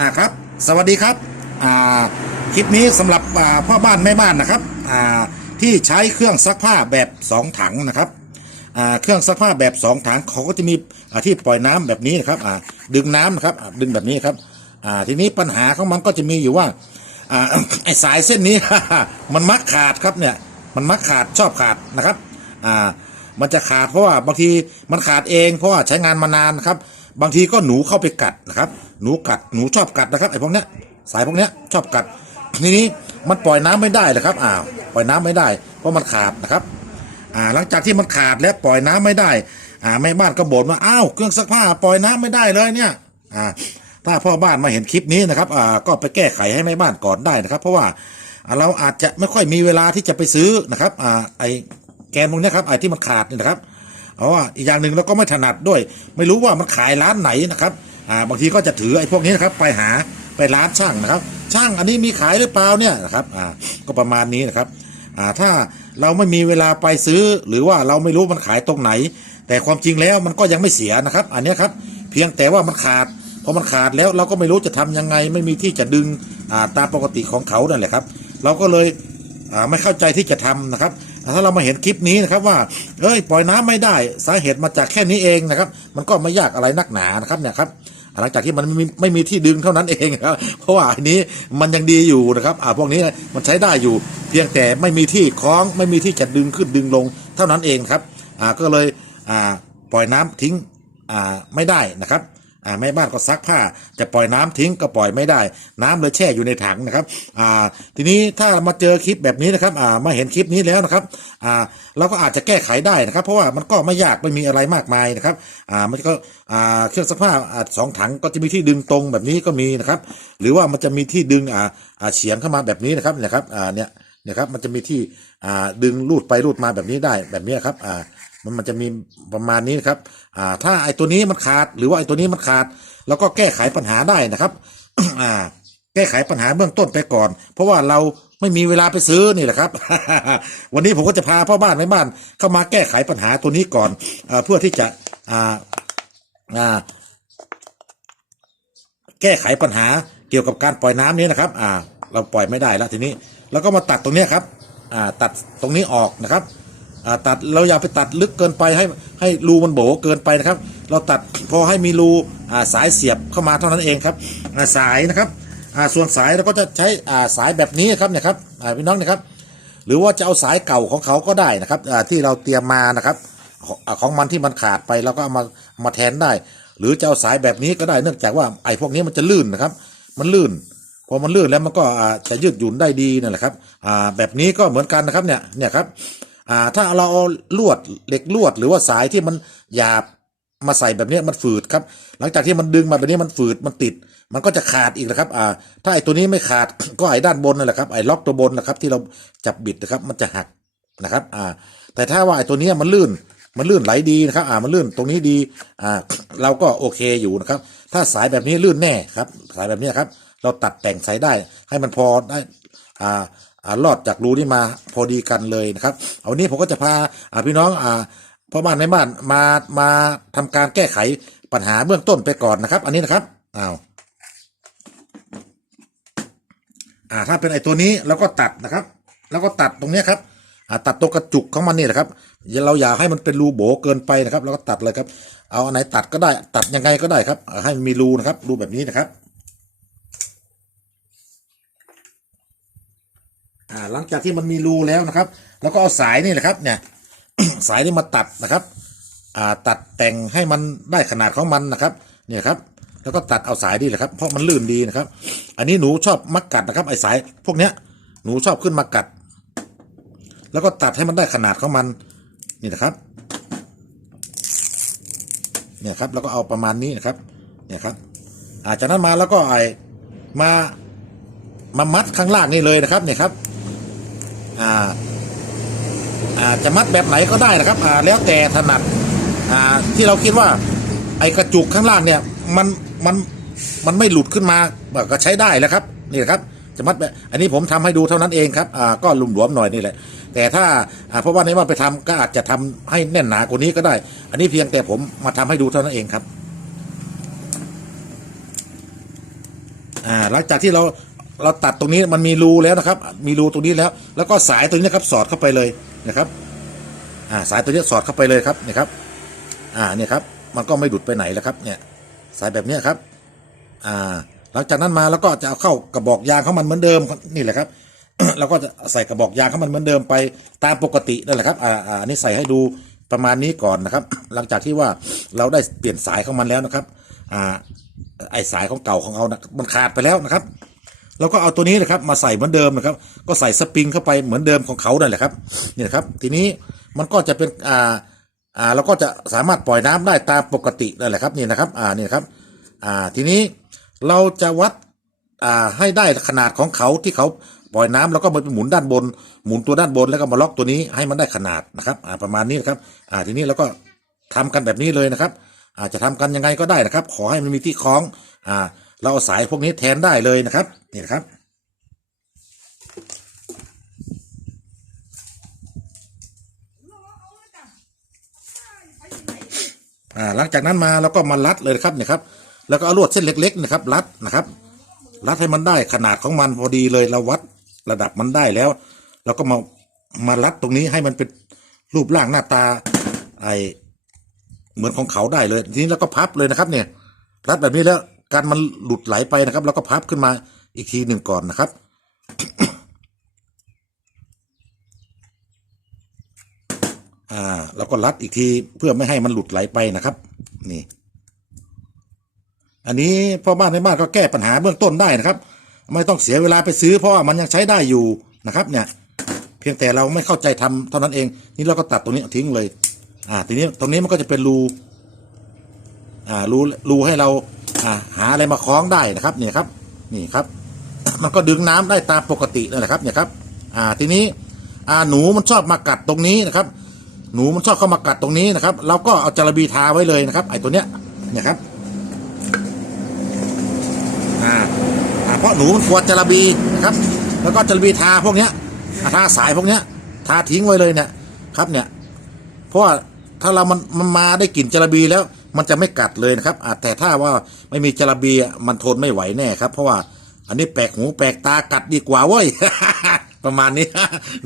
อ่าครับ สวัสดีครับอ่าคลิปนี้สำหรับอ่าพ่อบ้านแม่บ้านนะครับอ่าที่ใช้เครื่องซักผ้าแบบ 2 ถังนะครับอ่าเครื่องซักผ้าแบบ 2 ถังเขาก็จะมีอ่าที่ปล่อยน้ำแบบนี้นะครับอ่าดึงน้ำนะครับอ่าดึงแบบนี้ครับอ่าทีนี้ปัญหาของมันก็จะมีอยู่ว่าอ่าไอสายเส้นนี้ มันมักขาดครับเนี่ยมันมักขาดชอบขาดนะครับอ่ามันจะขาดเพราะว่าบางทีมันขาดเองเพราะว่าใช้งานมานานนครับ บางทีก็หนูเข้าไปกัดนะครับ หนูกัดหนูชอบกัดนะครับไอ้พวกเนี้ยสายพวกเนี้ยชอบกัดทีนี้มันปล่อยน้ำไม่ได้เลยครับอ้าวปล่อยน้ำไม่ได้ เพราะมันขาดนะครับอ่าหลังจากที่มันขาดแล้วปล่อยน้ำไม่ได้อ่าแม่บ้านก็บ่นว่าอ้าวเครื่องซักผ้าปล่อยน้ำไม่ได้เลยเนี่ยอ่าถ้าพ่อบ้านมาเห็นคลิปนี้นะครับอ่าก็ไปแก้ไขให้แม่บ้านก่อนได้นะครับ เพราะว่าเราอาจจะไม่ค่อยมีเวลาที่จะไปซื้อนะครับอ่าไอแกนพวกเนี้ยครับไอที่มันขาดนี่นะครับเพราะว่าอีกอย่างหนึ่งเราก็ไม่ถนัดด้วย ไม่รู้ว่ามันขายร้านไหนนะครับ อ่าบางทีก็จะถือไอ้พวกนี้นะครับไปหาไปร้านช่างนะครับ ช่างอันนี้มีขายหรือเปล่าเนี่ยนะครับอ่าก็ประมาณนี้นะครับอ่าถ้าเราไม่มีเวลาไปซื้อ หรือว่าเราไม่รู้มันขายตรงไหน แต่ความจริงแล้วมันก็ยังไม่เสียนะครับ อันนี้ครับเพียงแต่ว่ามันขาดพอมันขาดแล้วเราก็ไม่รู้จะทำยังไง ไม่มีที่จะดึงอ่าตามปกติของเขานั่นแหละครับ เราก็เลยอ่าไม่เข้าใจที่จะทำนะครับอ่ถ้าเรามาเห็นคลิปนี้นะครับว่าเอ้ยปล่อยน้ำไม่ได้สาเหตุมาจากแค่นี้เองนะครับ มันก็ไม่ยากอะไรนักหนานะครับเนี่ยครับ หลังจากที่มันไม่มีไม่มีที่ดึงเท่านั้นเองครับเพราะว่าอันนี้มันยังดีอยู่นะครับอ่าพวกนี้มันใช้ได้อยู่ เพียงแต่ไม่มีที่คล้องไม่มีที่จะดึงขึ้นดึงลงเท่านั้นเองครับอ่าก็เลยอ่าปล่อยน้ำทิ้งอ่าไม่ได้นะครับ อ่าแม่บ้านก็ซักผ้า จะปล่อยน้ำทิ้งก็ปล่อยไม่ได้ น้ำเลยแช่อยู่ในถังนะครับอ่าทีนี้ถ้ามาเจอคลิปแบบนี้นะครับอ่ามาเห็นคลิปนี้แล้วนะครับอ่าเราก็อาจจะแก้ไขได้นะครับ เพราะว่ามันก็ไม่ยากไม่มีอะไรมากมายนะครับอ่ามันก็อ่าเครื่องซักผ้าอ่าสองถังก็จะมีที่ดึงตรงแบบนี้ก็มีนะครับ หรือว่ามันจะมีที่ดึงอ่าอ่าเฉียงเข้ามาแบบนี้นะครับเนี่ยครับอ่าเนี่ย นี่ยครับมันจะมีที่อ่าดึงลูดไปลูดมาแบบนี้ได้แบบนี้ครับอ่ามันมันจะมีประมาณนี้นะครับอ่าถ้าไอ้ตัวนี้มันขาดหรือว่าไอ้ตัวนี้มันขาด แล้วก็แก้ไขปัญหาได้นะครับอ่าแก้ไขปัญหาเบื้องต้นไปก่อน เพราะว่าเราไม่มีเวลาไปซื้อนี่แหละครับ วันนี้ผมก็จะพาพ่อบ้านแม่บ้าน เข้ามาแก้ไขปัญหาตัวนี้ก่อนอเพื่อที่จะอ่าอ่าแก้ไขปัญหาเกี่ยวกับการปล่อยน้ำนี้นะครับ อ่า เราปล่อยไม่ได้แล้วทีนี้ แล้วก็มาตัดตรงนี้ครับอ่าตัดตรงนี้ออกนะครับอ่าตัดเราอย่าไปตัดลึกเกินไปให้ให้รูมันโบเกินไปนะครับ เราตัดพอให้มีรูอ่าสายเสียบเข้ามาเท่านั้นเองครับอ่าสายนะครับอ่าส่วนสายเราก็จะใช้อ่าสายแบบนี้ครับเนี่ยครับอ่าพี่น้องนะครับ หรือว่าจะเอาสายเก่าของเขาก็ได้นะครับอ่าที่เราเตรียมมานะครับของอ่าของมันที่มันขาดไปเราก็เอามามาแทนได้ หรือจะเอาสายแบบนี้ก็ได้เนื่องจากว่าไอ้พวกนี้มันจะลื่นนะครับ มันลื่น พอมันลื่นแล้วมันก็อาจะยืดหยุ่นได้ดีนั่นแหละครับอ่าแบบนี้ก็เหมือนกันนะครับเนี่ยเนี่ยครับอ่าถ้าเราเอาลวดเหล็กลวดหรือว่าสายที่มันหยาบมาใส่แบบนี้มันฝืดครับ หลังจากที่มันดึงมาแบบนี้มันฝืดมันติด มันก็จะขาดอีกนะครับอ่าถ้าไอ้ตัวนี้ไม่ขาดก็ไอ้ด้านบนนั่นแหละครับไอ้ล็อกตัวบนนะครับ ที่เราจับบิดนะครับ มันจะหักนะครับอ่าแต่ถ้าว่าไอ้ตัวนี้มันลื่นมันลื่นไหลดีนะครับอ่ามันลื่นตรงนี้ดีอ่าเราก็โอเคอยู่นะครับ ถ้าสายแบบนี้ลื่นแน่ครับ สายแบบนี้ครับ เราตัดแต่งสายได้ ให้มันพอได้อ่าอ่ารอดจากรูนี่มาพอดีกันเลยนะครับ เอาวันนี้ผมก็จะพาอ่าพี่น้องอ่าพ่อบ้านในบ้านมามาทำการแก้ไขปัญหาเบื้องต้นไปก่อนนะครับ อันนี้นะครับอ้าวอ่าถ้าเป็นไอ้ตัวนี้เราก็ตัดนะครับ แล้วก็ตัดตรงเนี้ยครับอ่าตัดตรงกระจุกของมันนี่แหละครับเราอย่าให้มันเป็นรูโบเกินไปนะครับ แล้วก็ตัดเลยครับ เอาอันไหนตัดก็ได้ตัดยังไงก็ได้ครับให้มันมีรูนะครับรูแบบนี้นะครับ อ่าหลังจากที่มันมีรูแล้วนะครับ แล้วก็เอาสายนี่แหละครับเนี่ยสายนี่มาตัดนะครับอ่าตัดแต่งให้มันได้ขนาดของมันนะครับเนี่ยครับแล้วก็ตัดเอาสายนี่แหละครับเพราะมันลื่นดีนะครับ อันนี้หนูชอบมักกัดนะครับไอ้สายพวกเนี้ยหนูชอบขึ้นมากัด แล้วก็ตัดให้มันได้ขนาดของมันนี่นะครับเนี่ยครับแล้วก็เอาประมาณนี้นะครับเนี่ยครับอาจากนั้นมาแล้วก็ไอ้มามามัดข้างล่างนี่เลยนะครับเนี่ยครับ อ่าอ่าจะมัดแบบไหนก็ได้นะครับอ่าแล้วแต่ถนัดอ่าที่เราคิดว่า ไอ้กระจุกข้างล่างเนี่ย มันมันมันไม่หลุดขึ้นมาก็ใช้ได้แล้วครับนี่ครับ จะมัดแบบอันนี้ผมทำให้ดูเท่านั้นเองครับอ่าก็ลุมหลวมหน่อยนี่แหละ แต่ถ้าอ่าเพราะว่าในว่าไปทำก็อาจจะทำให้แน่นหนากว่านี้ก็ได้ อันนี้เพียงแต่ผมมาทำให้ดูเท่านั้นเองครับอ่าหลังจากที่เรา เราตัดตรงนี้มันมีรูแล้วนะครับ มีรูตรงนี้แล้ว แล้วก็สายตัวนี้นะครับสอดเข้าไปเลยนะครับอ่าสายตัวนี้สอดเข้าไปเลยครับเนี่ยครับ อ่าเนี่ยครับ มันก็ไม่ดุดไปไหนแล้วครับ เนี่ย สายแบบนี้ครับ อ่า หลังจากนั้นมาแล้วก็จะเอาเข้ากระบอกยางของมันเหมือนเดิมนี่แหละครับแล้วก็จะใส่กระบอกยางเของมันเหมือนเดิมไปตามปกตินั่นแหละครับอ่าอ่าอันนี้ใส่ให้ดูประมาณนี้ก่อนนะครับ หลังจากที่ว่าเราได้เปลี่ยนสายของมันแล้วนะครับ อ่าไอสายของเก่าของเรานะมันขาดไปแล้วนะครับ เราก็เอาตัวนี้นะครับมาใส่เหมือนเดิมนะครับ ก็ใส่สปริงเข้าไปเหมือนเดิมของเขานั่นแหละครับนี่นะครับ ทีนี้มันก็จะเป็นอ่าอ่าเราก็จะสามารถปล่อยน้ำได้ตามปกตินั่นแหละครับนี่นะครับอ่านี่นครับอ่าทีนี้เราจะวัดอ่าให้ได้ขนาดของเขาที่เขาปล่อยน้ำแล้วก็มาหมุนด้านบน หมุนตัวด้านบนแล้วก็มาล็อกตัวนี้ให้มันได้ขนาดนะครับอ่าประมาณนี้นะครับอ่าทีนี้เราก็ทำกันแบบนี้เลยนะครับอาจจะทำกันยังไงก็ได้นะครับ ขอให้มันมีที่คล้องอ่า เราเอาสายพวกนี้แทนได้เลยนะครับนี่นะครับอ่าหลังจากนั้นมาเราก็มารัดเลยครับเนี่ยครับ แล้วก็เอาลวดเส้นเล็ก ๆ นะครับ รัดนะครับ รัดให้มันได้ขนาดของมันพอดีเลยเราวัดระดับมันได้แล้วเราก็มามารัดตรงนี้ให้มันเป็นรูปร่างหน้าตา ไอเหมือนของเขาได้เลย ทีนี้เราก็พับเลยนะครับ เนี่ย รัดแบบนี้แล้ว การมันหลุดไหลไปนะครับเราก็พับขึ้นมาอีกทีหนึ่งก่อนนะครับ อ่า แล้วก็รัดอีกทีเพื่อไม่ให้มันหลุดไหลไปนะครับ นี่ อันนี้พ่อบ้านในบ้านก็แก้ปัญหาเบื้องต้นได้นะครับ ไม่ต้องเสียเวลาไปซื้อเพราะว่ามันยังใช้ได้อยู่นะครับ เนี่ย เพียงแต่เราไม่เข้าใจทำเท่านั้นเอง นี่เราก็ตัดตรงนี้ทิ้งเลย อ่า ทีนี้ตรงนี้มันก็จะเป็นรู อ่ารูรูให้เราอ่าหาอะไรมาคล้องได้นะครับเนี่ยครับนี่ครับ มันก็ดึงน้ำได้ตามปกตินั่นแหละครับเนี่ยครับ อ่าทีนี้อ่าหนูมันชอบมากัดตรงนี้นะครับ หนูมันชอบเข้ามากัดตรงนี้นะครับ เราก็เอาจระบีทาไว้เลยนะครับ ไอ้ตัวเนี้ยเนี่ยครับอ่าเพราะหนูมันกลัวจระบีนะครับ แล้วก็จระบีทาพวกเนี้ยทาสายพวกเนี้ยทาทิ้งไว้เลยเนี่ยครับเนี่ย เพราะว่าถ้าเรามันมันมาได้กลิ่นจระบีแล้ว มันจะไม่กัดเลยนะครับอาแต่ถ้าว่าไม่มีจระเบีอะมันทนไม่ไหวแน่ครับ เพราะว่าอันนี้แปลกหูแปลกตากัดดีกว่าเว้ยประมาณนี้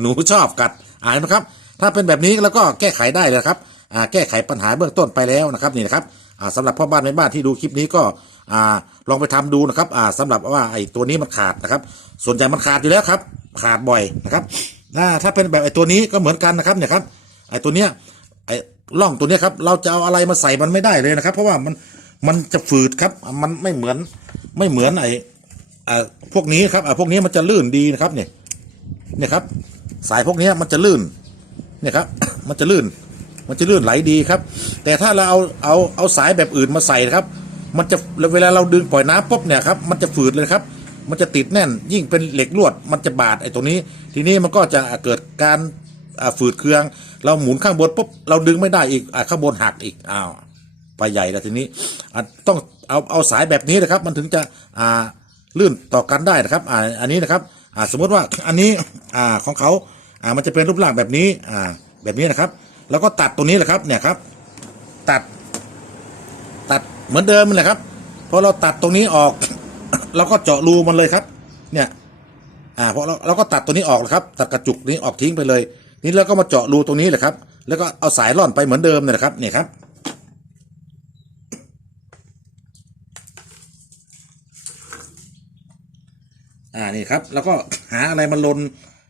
หนูชอบกัดอ่านไหมครับ ถ้าเป็นแบบนี้แล้วก็แก้ไขได้เลยครับอ่าแก้ไขปัญหาเบื้องต้นไปแล้วนะครับนี่นะครับอ่าสำหรับพ่อบ้านในบ้านที่ดูคลิปนี้ก็อ่าลองไปทำดูนะครับอ่าสำหรับว่าไอ้ตัวนี้มันขาดนะครับ ส่วนใหญ่มันขาดอยู่แล้วครับ ขาดบ่อยนะครับถ้าเป็นแบบไอ้ตัวนี้ก็เหมือนกันนะครับเนี่ยครับไอ้ตัวเนี้ย ไอ้ร่องตัวนี้ครับ เราจะเอาอะไรมาใส่มันไม่ได้เลยนะครับ เพราะว่ามันมันจะฝืดครับ มันไม่เหมือนไม่เหมือนไอ้อ่าพวกนี้ครับอ่าพวกนี้มันจะลื่นดีนะครับเนี่ยเนี่ยครับ สายพวกนี้มันจะลื่นเนี่ยครับ มันจะลื่น มันจะลื่นไหลดีครับ แต่ถ้าเราเอาเอาเอาสายแบบอื่นมาใส่ครับ มันจะเวลาเราดึงปล่อยน้ำปุ๊บเนี่ยครับ มันจะฝืดเลยครับ มันจะติดแน่น ยิ่งเป็นเหล็กลวด มันจะบาดไอ้ตรงนี้ ทีนี้มันก็จะเกิดการ ฝืดเครื่อง เราหมุนข้างบนปุ๊บเราดึงไม่ได้อีกอข้างบนหักอีกอ้าวไปใหญ่แล้วทีนี้ต้องเอาเอาสายแบบนี้นะครับ มันถึงจะอ่าลื่นต่อกันได้นะครับอ่าอันนี้นะครับอ่าสมมติว่าอันนี้อ่าของเขาอ่ามันจะเป็นรูปร่างแบบนี้อ่าแบบนี้นะครับ แล้วก็ตัดตรงนี้แหละครับเนี่ยครับ ตัด ตัดเหมือนเดิมนั่นแหละครับพอเราตัดตรงนี้ออก เราก็เจาะรูมันเลยครับ เนี่ย อ่าพอเราเราก็ตัดตัวนี้ออกเลยครับ ตัดกระจุกนี้ออกทิ้งไปเลย นี่แล้วก็มาเจาะรูตรงนี้แหละครับ แล้วก็เอาสายล่อนไปเหมือนเดิมเนี่ยนะครับเนี่ยครับ อ่านี่ครับ แล้วก็หาอะไรมาลน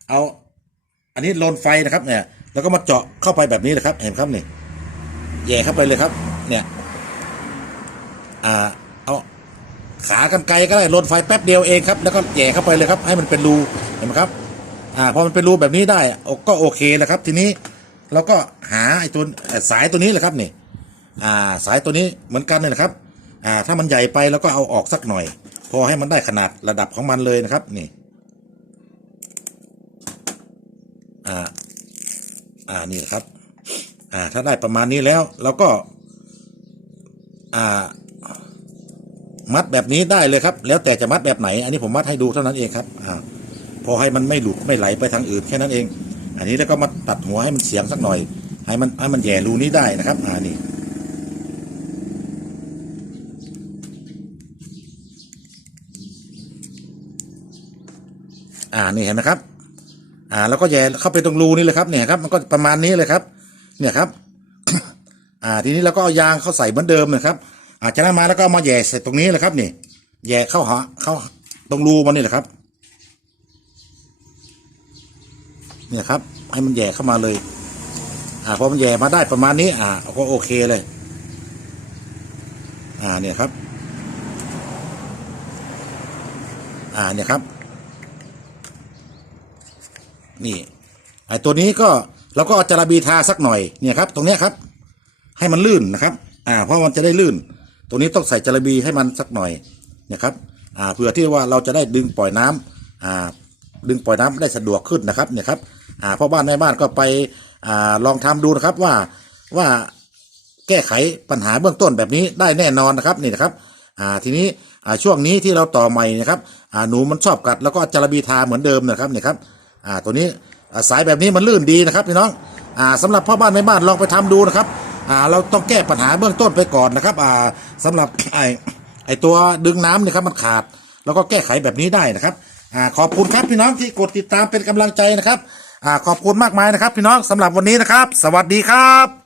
เอา อันนี้ลนไฟนะครับ เนี่ย แล้วก็มาเจาะเข้าไปแบบนี้นะครับ เห็นครับนี่แย่เข้าไปเลยครับ เนี่ย อ่า เอาขากันไกลก็ได้ลนไฟแป๊บเดียวเองครับ แล้วก็แย่เข้าไปเลยครับ ให้มันเป็นรู เห็นไหมครับ อ่าพอมันเป็นรูแบบนี้ได้อะก็โอเคแล้วครับ ทีนี้เราก็หาไอ้ตัวสายตัวนี้แหละครับนี่อ่าสายตัวนี้เหมือนกันเลยนะครับอ่าถ้ามันใหญ่ไปแล้วก็เอาออกสักหน่อย พอให้มันได้ขนาดระดับของมันเลยนะครับนี่อ่าอ่านี่ครับอ่าถ้าได้ประมาณนี้แล้วเราก็อ่ามัดแบบนี้ได้เลยครับ แล้วแต่จะมัดแบบไหน อันนี้ผมมัดให้ดูเท่านั้นเองครับอ่าพอให้มันไม่หลุด ไม่ไหลไปทางอื่นแค่นั้นเอง อันนี้แล้วก็มาตัดหัวให้มันเฉียงสักหน่อย ให้มันให้มันแย่รูนี้ได้นะครับอ่านี่อ่านี่เห็นไหมครับ อ่า แล้วก็แย่เข้าไปตรงรูนี่เลยครับเนี่ยครับมันก็ประมาณนี้เลยครับ เนี่ยครับ อ่าทีนี้เราก็เอายางเข้าใส่เหมือนเดิมนะครับ อาจากนั้นมาแล้วก็มาแย่ใส่ตรงนี้เลยครับนี่แย่เข้าหาเข้าตรงรูมันนี่แหละครับ เนี่ยครับ ให้มันแย่เข้ามาเลย อ่าพอมันแย่มาได้ประมาณนี้ อ่าก็โอเคเลย อ่าเนี่ยครับ อ่าเนี่ยครับ นี่ไอตัวนี้ก็เราก็เอาจาระบีทาสักหน่อยเนี่ยครับ ตรงเนี้ยครับ ให้มันลื่นนะครับ อ่า เพราะมันจะได้ลื่น ตรงนี้ต้องใส่จาระบีให้มันสักหน่อยนะครับ อ่าเพื่อที่ว่าเราจะได้ดึงปล่อยน้ำอ่า ดึงปล่อยน้ำได้สะดวกขึ้นนะครับ เนี่ยครับ อ่าพ่อบ้านแม่บ้านก็ไปอ่าลองทำดูนะครับว่าว่าแก้ไขปัญหาเบื้องต้นแบบนี้ได้แน่นอนนะครับนี่นะครับอ่าทีนี้อ่าช่วงนี้ที่เราต่อใหม่นะครับอ่าหนูมันชอบกัดแล้วก็จระบีทาเหมือนเดิมนะครับนี่ครับอ่าตัวนี้สายแบบนี้มันลื่นดีนะครับพี่น้องอ่าสำหรับพ่อบ้านแม่บ้านลองไปทำดูนะครับอ่าเราต้องแก้ปัญหาเบื้องต้นไปก่อนนะครับอ่าสำหรับไอไอตัวดึงน้ำเนี่ยครับมันขาด แล้วก็แก้ไขแบบนี้ได้นะครับอ่าขอบคุณครับพี่น้องที่กดติดตามเป็นกำลังใจนะครับ ขอบคุณมากมายนะครับ พี่น้องสำหรับวันนี้นะครับ สวัสดีครับ